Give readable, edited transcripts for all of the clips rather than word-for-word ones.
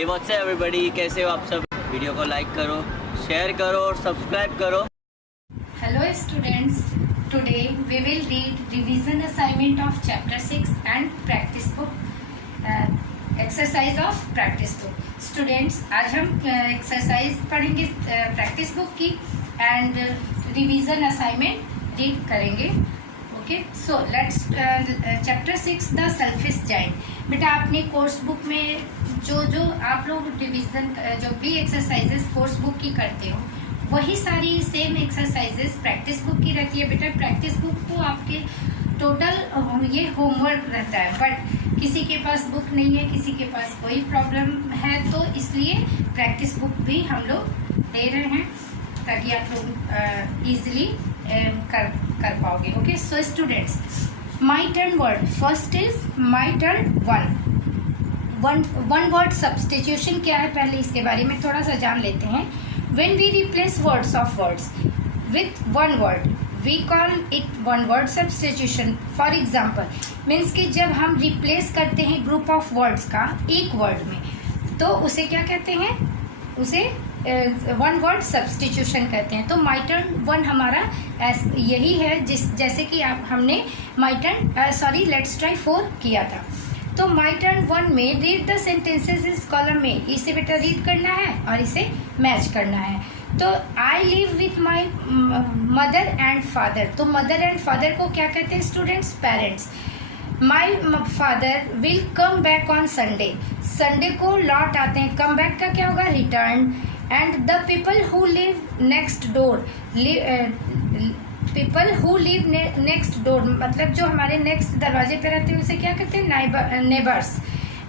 Hey what's up everybody, कैसे हो आप सब। वीडियो को लाइक करो, शेयर करो और सब्सक्राइब करो। Hello students, today we will read revision assignment of chapter 6 and practice book exercise of practice book. Students, आज हम exercise पढ़ेंगे practice book की and revision assignment read करेंगे. Okay, so let's chapter 6 the selfish giant. बेटा आपने course book में जो आप लोग रिविजन जो भी एक्सरसाइजेस कोर्स बुक की करते हो वही सारी सेम एक्सरसाइजेस प्रैक्टिस बुक की रहती है. बेटा प्रैक्टिस बुक तो आपके टोटल ये होमवर्क रहता है, बट किसी के पास बुक नहीं है, किसी के पास कोई प्रॉब्लम है, तो इसलिए प्रैक्टिस बुक भी हम लोग दे रहे हैं ताकि आप लोग इजीली कर पाओगे. Okay, so students, my turn word first is my turn one word substitution क्या है, पहले इसके बारे में थोड़ा सा जान लेते हैं. When we replace words of words with one word, we call it one word substitution. For example, means कि जब हम replace करते हैं group of words का एक word में, तो उसे क्या कहते हैं, उसे one word substitution कहते हैं. तो my turn one हमारा यही है जैसे कि हमने my turn let's try 4 किया था. तो माई टर्न 1 में रीड द सेंटेंसेज इस कॉलम में, इसे बेटा रीड करना है और इसे मैच करना है. तो I live with my mother and father. तो मदर एंड फादर को क्या कहते हैं students, parents. My father will come back on Sunday. Sunday को लौट आते हैं. कम बैक का क्या होगा, return. And the people who live next door, people who live next door मतलब जो हमारे नेक्स्ट दरवाजे पे रहते हैं उसे क्या कहते हैं, neighbours.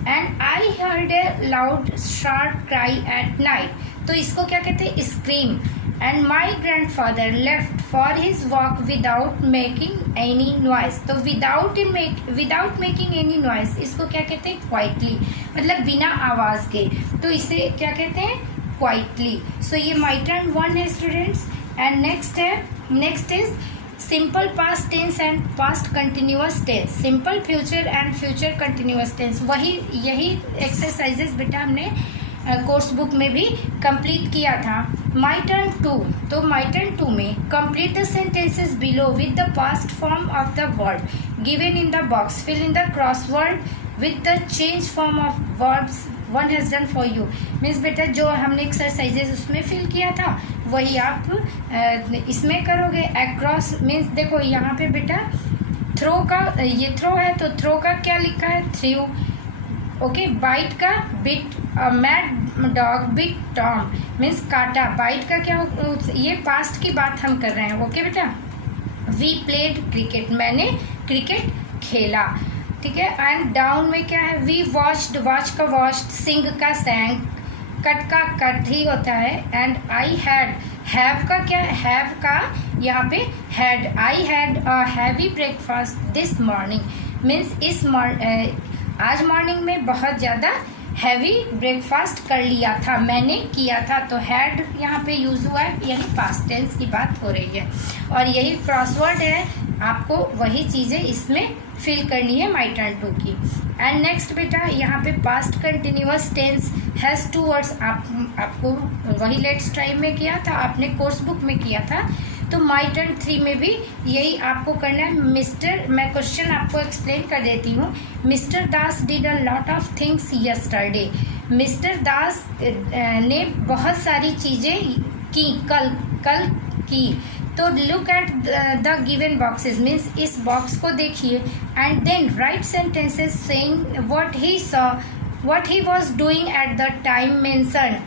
And I heard a loud sharp cry at night. तो इसको क्या कहते हैं, scream. And my grandfather left for his walk without making any noise. तो विदाउट मेकिंग एनी नॉइज इसको क्या कहते हैं, क्वाइटली, मतलब बिना आवाज के. तो इसे क्या कहते हैं, क्वाइटली. सो ये माई टर्न 1 है students. And next is simple past tense and past continuous tense. Simple future and future continuous tense, यही एक्सरसाइजेस बेटा हमने कोर्स बुक में भी कंप्लीट किया था. My turn 2. तो माई टर्न 2 में complete the sentences below with the past form of the word given in the box. Fill in the crossword with the change form of words one has done for you. Means बेटा जो हमने exercises उसमें fill किया था वही आप इसमें करोगे. अक्रॉस मीन्स देखो यहाँ पे बेटा थ्रो का, ये थ्रो है तो थ्रो का क्या लिखा है, थ्रू. ओके, बाइट का bit, mad dog bit Tom means काटा. बाइट का क्या, ये पास्ट की बात हम कर रहे हैं. ओके बेटा, वी प्लेड क्रिकेट, मैंने क्रिकेट खेला. ठीक है. एंड डाउन में क्या है, वी वॉच्ड, वॉच का वॉच्ड, सिंग का सैंग, कट का कट ही होता है. एंड आई हैड, हैव का क्या, हैव का यहाँ पे had. I had a heavy breakfast this morning means आज मॉर्निंग में बहुत ज़्यादा हैवी ब्रेकफास्ट कर लिया था, मैंने किया था. तो हैड यहाँ पे यूज हुआ है, यही पास्ट टेंस की बात हो रही है और यही क्रॉसवर्ड है. आपको वही चीज़ें इसमें फिल करनी है माई टर्न 2 की. एंड नेक्स्ट बेटा यहाँ पे past continuous tense has 2 words. आपको वही लेट्स ट्राई में किया था, आपने कोर्स बुक में किया था. तो माई टर्न 3 में भी यही आपको करना है. मिस्टर, मैं क्वेश्चन आपको एक्सप्लेन कर देती हूँ. Mister Das did a lot of things yesterday. Mister Das ने बहुत सारी चीज़ें की, कल की. तो look at the given boxes means इस बॉक्स को देखिए. And then write sentences saying what he saw, what he was doing at the time mentioned.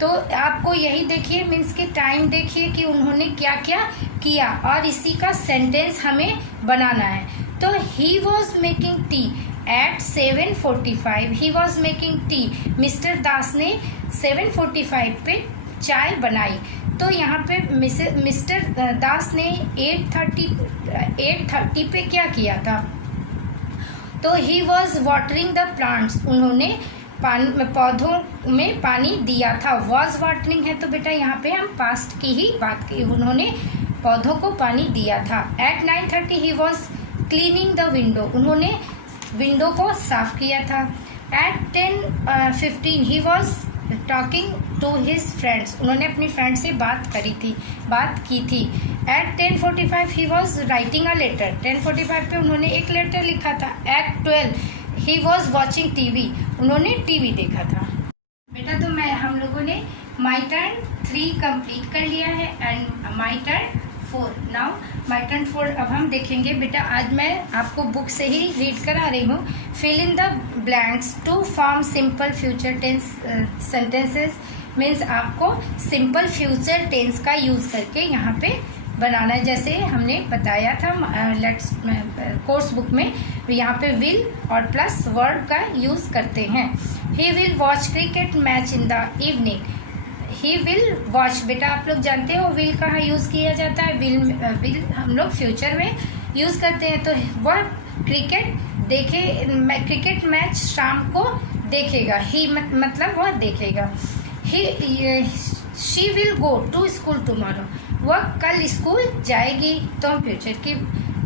तो आपको यही देखिए मीन्स कि टाइम देखिए कि उन्होंने क्या क्या किया और इसी का सेंटेंस हमें बनाना है. तो he was making tea at 7:45. He was making tea, Mister Das ने 7:45 पे चाय बनाई. तो यहाँ पे मिस्टर दास ने 8:30 पे क्या किया था, तो he was watering the plants. उन्होंने पौधों में पानी दिया था. वॉज वाटरिंग है तो बेटा यहाँ पे हम पास्ट की ही बात की, उन्होंने पौधों को पानी दिया था. At 9:30 he was cleaning the window. उन्होंने विंडो को साफ किया था. At 10:15 he was talking to his friends. उन्होंने अपनी फ्रेंड से बात की थी. At 10:45 he was writing a letter. 10:45 पे उन्होंने एक लेटर लिखा था. At 12 he was watching TV. उन्होंने टीवी देखा था. बेटा तो हम लोगों ने माई टर्न 3 कंप्लीट कर लिया है and my turn 4. Now my turn 4 अब हम देखेंगे. बेटा आज मैं आपको बुक से ही रीड करा रही हूँ. Fill in the blanks to form simple future tense sentences. Means आपको सिंपल फ्यूचर टेंस का यूज़ करके यहाँ पे बनाना है. जैसे हमने बताया था कोर्स बुक में, यहाँ पे विल और प्लस वर्ब का यूज़ करते हैं. He will watch cricket match in the evening. He will watch. बेटा आप लोग जानते हो विल कहाँ यूज़ किया जाता है. विल हम लोग फ्यूचर में यूज़ करते हैं. तो वह क्रिकेट मैच शाम को देखेगा. ही मतलब वह देखेगा. She will go to school tomorrow. वह कल स्कूल जाएगी. तो हम फ्यूचर की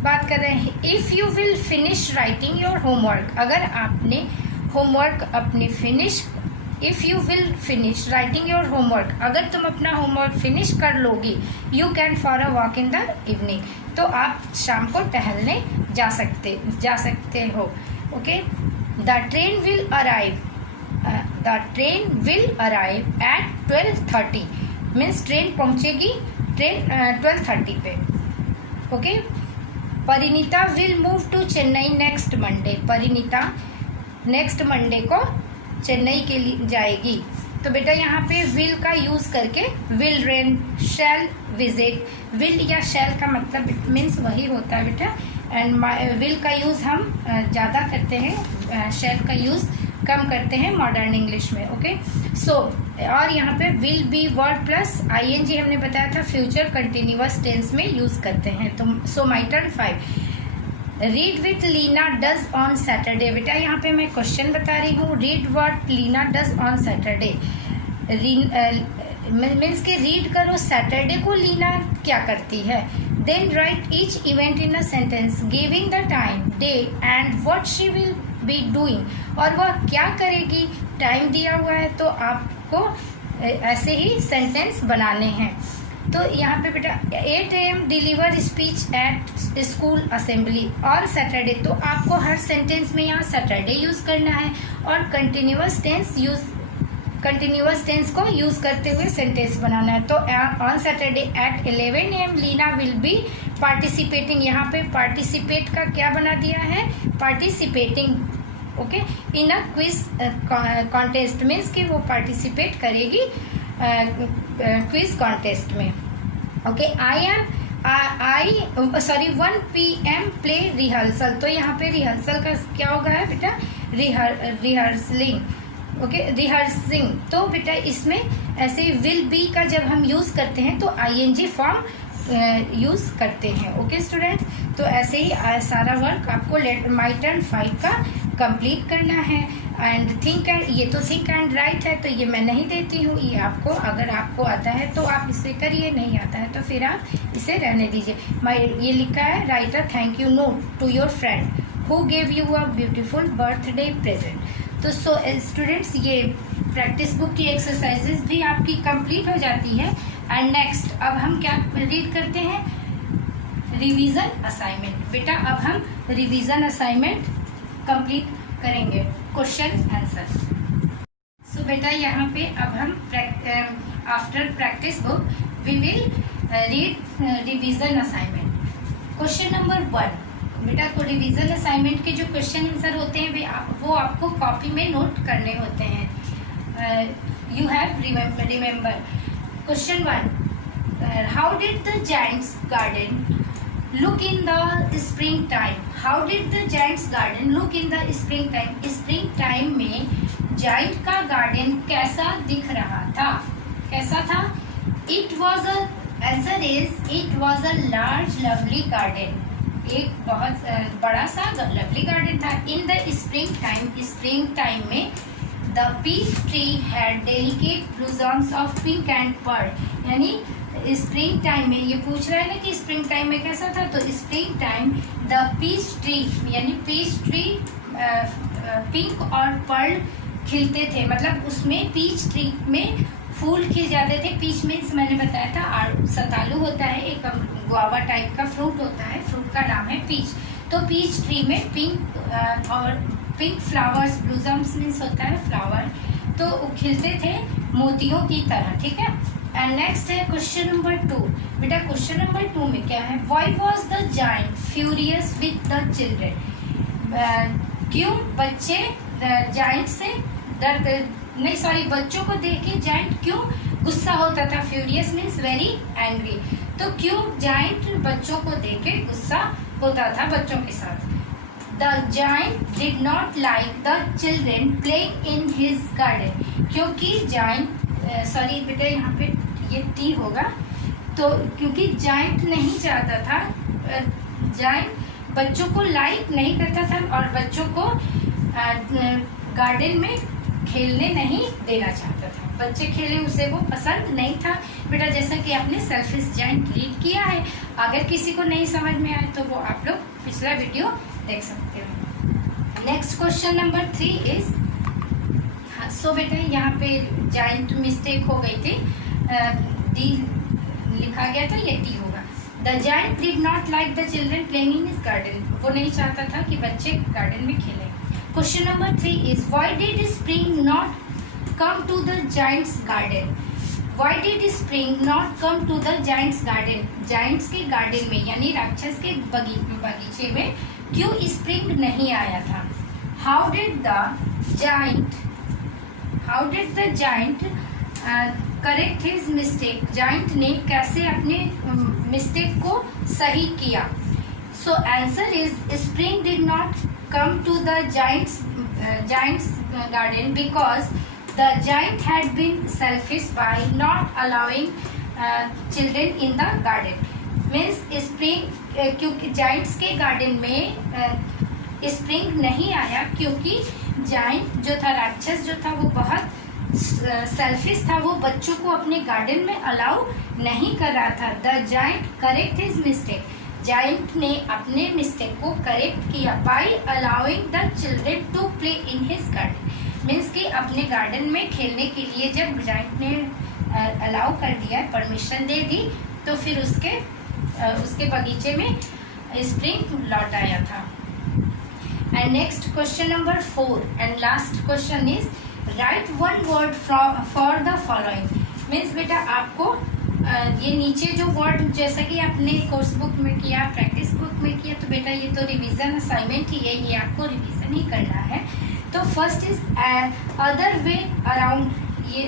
बात कर रहे हैं. If you will finish writing your homework. अगर आपने होमवर्क अपनी if you will finish writing your homework. अगर तुम अपना होमवर्क फिनिश कर लोगी. You can for a walk in the evening. तो आप शाम को टहलने जा सकते हो. Okay. The train will arrive at 12:30. Means train पहुंचेगी 12:30 पे. Okay. Parineeta will move to Chennai next Monday. Parineeta next Monday को चेन्नई के लिए जाएगी. तो बेटा यहाँ पे विल का यूज़ करके will rain, shall visit. Will या शैल का मतलब मीन्स वही होता है बेटा. एंड विल का यूज़ हम ज़्यादा करते हैं, शैल का यूज़ कम करते हैं मॉडर्न इंग्लिश में. ओके. सो और यहाँ पे will be word plus ING हमने बताया था फ्यूचर कंटिन्यूअस टेंस में यूज़ करते हैं. तो so my turn 5. Read with Leena does on Saturday. बेटा यहाँ पे मैं क्वेश्चन बता रही हूँ. Read what Leena does on Saturday. Means कि रीड करो सैटरडे को लीना क्या करती है. Then write each event in a sentence giving the time, day and what she will be doing. और वह क्या करेगी, टाइम दिया हुआ है. तो आपको ऐसे ही सेंटेंस बनाने हैं. तो यहाँ पे बेटा 8 AM deliver speech at school assembly on Saturday. तो आपको हर सेंटेंस में यहाँ सैटरडे यूज़ करना है और कंटिन्यूअस टेंस को यूज़ करते हुए सेंटेंस बनाना है. तो on Saturday at 11 AM Leena will be participating. यहाँ पे पार्टिसिपेट का क्या बना दिया है, participating. Okay. In a quiz contest. Means कि वो पार्टिसिपेट करेगी क्विज कॉन्टेस्ट में. ओके. 1 PM play rehearsal. तो यहाँ पे रिहर्सल का क्या होगा है बेटा, रिहर्सलिंग. ओके. रिहर्सिंग. तो बेटा इसमें ऐसे विल बी का जब हम यूज़ करते हैं तो ING फॉर्म यूज़ करते हैं. Okay students. तो ऐसे ही सारा वर्क आपको माई टर्न 5 का कंप्लीट करना है. एंड ये तो थिंक एंड राइट है, तो ये मैं नहीं देती हूँ. ये आपको, अगर आपको आता है तो आप इसे करिए, नहीं आता है तो फिर आप इसे रहने दीजिए. ये लिखा है write a thank you note to your friend who gave you a beautiful birthday present. तो सो स्टूडेंट्स ये प्रैक्टिस बुक की एक्सरसाइजेज भी आपकी कंप्लीट हो जाती है. एंड नेक्स्ट अब हम क्या रीड करते हैं, रिवीजन असाइनमेंट. बेटा अब हम रिवीजन असाइनमेंट कंप्लीट करेंगे, क्वेश्चन आंसर. सो बेटा यहाँ पे अब हम after practice book we will read revision assignment. Question number 1. बेटा को रिवीजन असाइनमेंट के जो क्वेश्चन आंसर होते हैं वो आपको कॉपी में नोट करने होते हैं. You have remember. Question 1. How did the giant's garden look in the spring time. How did the giant's garden look in the spring time? spring time में giant का garden कैसा दिख रहा था, कैसा था? It was a answer is it was a large lovely garden. एक बहुत बड़ा सा lovely garden था. In the spring time में the peach tree had delicate blossoms of pink and pearl. यानी स्प्रिंग टाइम में ये पूछ रहा है ना कि स्प्रिंग टाइम में कैसा था. तो spring time the peach tree यानी पीच ट्री पिंक और पर्ल खिलते थे, मतलब उसमें पीच ट्री में फूल खिल जाते थे। पीच मीन्स मैंने बताया था सतालू होता है, एक गुआवा टाइप का फ्रूट होता है, फ्रूट का नाम है पीच। तो पीच ट्री में पिंक और पिंक फ्लावर्स, ब्लूजम्स मीन्स होता है फ्लावर, तो खिलते थे मोतियों की तरह, ठीक है। एंड नेक्स्ट है क्वेश्चन नंबर 2। बेटा क्वेश्चन नंबर 2 में क्या है, why was the giant furious with the children, क्यों बच्चे जायंट से बच्चों को देख के जायंट क्यों गुस्सा होता था। फ्यूरियस मीन्स वेरी एंग्री, तो क्यों जायंट बच्चों को देख के गुस्सा होता था बच्चों के साथ। The giant did not like the children playing in his garden, क्योंकि जायंट सॉरी बेटा यहाँ पे ये टी होगा, तो क्योंकि जायंट नहीं चाहता था, जायंट बच्चों को लाइक नहीं करता था और बच्चों को गार्डन में खेलने नहीं देना चाहता था। बच्चे खेले उसे वो पसंद नहीं था। बेटा जैसा कि आपने सेल्फिश जायंट रीड किया है, अगर किसी को नहीं समझ में आए तो वो आप लोग पिछला वीडियो देख सकते हो। नेक्स्ट क्वेश्चन नंबर 3 इज, सो बेटा यहाँ पे जायंट मिस्टेक हो गई थी, डी लिखा गया था, ये टी होगा। The giant did not like the children playing in his garden, वो नहीं चाहता था कि बच्चे गार्डन में खेलें। Question number 3 is, why did spring not come to the giant's garden, why did spring not come to the giant's garden, giant's के garden में यानी राक्षस के बगीचे में क्यों स्प्रिंग नहीं आया था। How did the giant correct his mistake, giant ने कैसे अपने मिस्टेक को सही किया। So answer is, spring did not come to the giant's garden because the giant had been selfish by not allowing children in the garden. Means spring क्योंकि giants के garden में spring नहीं आया क्योंकि giant जो था, राक्षस जो था, वो बहुत सेल्फिश था, वो बच्चों को अपने गार्डन में अलाउ नहीं कर रहा था। The giant correct his mistake, giant ने अपने मिस्टेक को करेक्ट किया by allowing the children to play in his garden, means कि अपने गार्डन में खेलने के लिए जब जायंट ने अलाउ कर दिया, परमिशन दे दी, तो फिर उसके बगीचे में स्प्रिंग लौट आया था। And next question number 4 and last question is, right one word for the following. Means बेटा आपको ये नीचे जो वर्ड, जैसा कि आपने कोर्स बुक में किया, प्रैक्टिस बुक में किया, तो बेटा ये तो रिवीजन असाइनमेंट ही है, ये आपको रिवीजन ही करना है। तो first is other way around, ये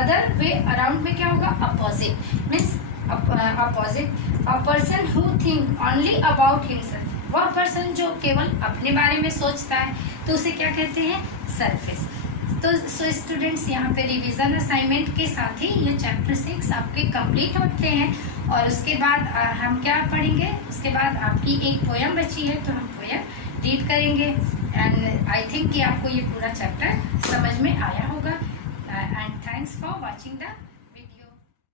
अदर वे अराउंड में क्या होगा, opposite, means opposite. A person who think only about himself, वह पर्सन जो केवल अपने बारे में सोचता है, तो उसे क्या कहते हैं, सेल्फिश। तो सो स्टूडेंट्स, यहाँ पे रिवीजन असाइनमेंट के साथ ही ये चैप्टर 6 आपके कंप्लीट होते हैं। और उसके बाद हम क्या पढ़ेंगे, उसके बाद आपकी एक पोयम बची है, तो हम पोयम रीड करेंगे। एंड आई थिंक कि आपको ये पूरा चैप्टर समझ में आया होगा। And thanks for watching the